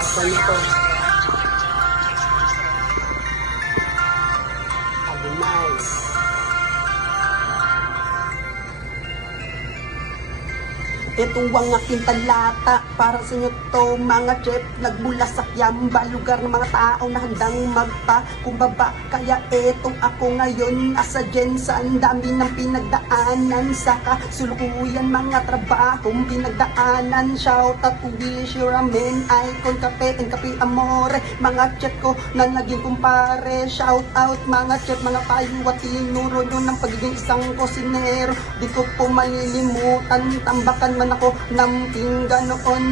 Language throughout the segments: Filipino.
Ganito. Ito ang aking talata para sa inyo to mga chef. Nagmula sa Kiamba, lugar ng mga tao na handang magpakumbaba. Kaya etong ako ngayon nasa Jensa Ang dami ng pinagdaanan. Sa kasulukuyan Mga trabahong pinagdaanan. Shout out to Wish You Ramen, Icon Cafe and Cafe Amore. Mga chef ko na naging kumpare. Shout out mga chef, mga payo at tinuro nyo ng pagiging isang kusinero. Di ko po malilimutan, tambakan man ako ng pinggan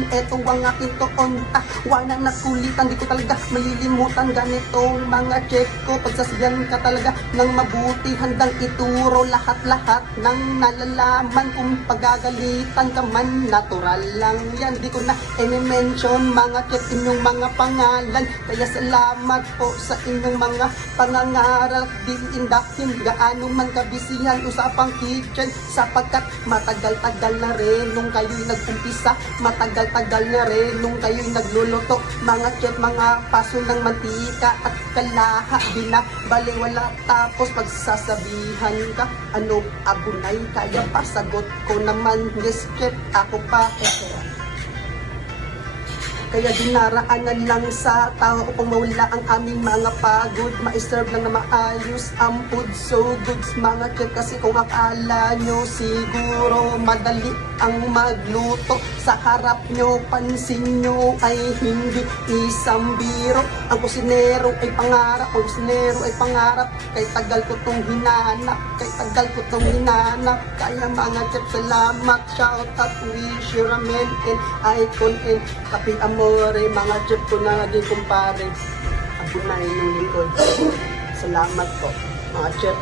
Eto ang aking toon, ah, wala nakulitan Di ko talaga malilimutan ganitong mga check ko. Pagsasabihan ka talaga ng mabuti Handang ituro lahat-lahat ng nalalaman. Kung pagagalitan ka man, natural lang yan. Di ko na i-mention mga check inyong mga pangalan. Kaya salamat po sa inyong mga pangangaral. Di indahin gaano man kabisihan. Usapang kitchen sapagkat matagal-tagal na rin nung kayo'y nag-umpisa Matagal-tagal na rin nung kayo'y nagluluto. Mga chef, mga paso ng mantika at kalaha Di na. Baliwala tapos pagsasabihan ka Ano abunay kaya? Pa sagot ko naman Yes chef, ako pa kaya dinaraanan lang sa tao upang mawala ang aming mga pagod. Ma-serve lang na maayos ang food. So goods Mga chef kasi kung akala nyo siguro madali ang magluto. Sa harap nyo pansin nyo ay hindi isang biro. Ang kusinero ay pangarap, ang kusinero ay pangarap. Kay tagal ko tong hinanap, kay tagal ko tong hinanap. Kaya mga chef salamat, shout out, wish you ramen and icon and kape amore Mga chef ko na naging kumpare. Abunay ng likod Salamat po mga chef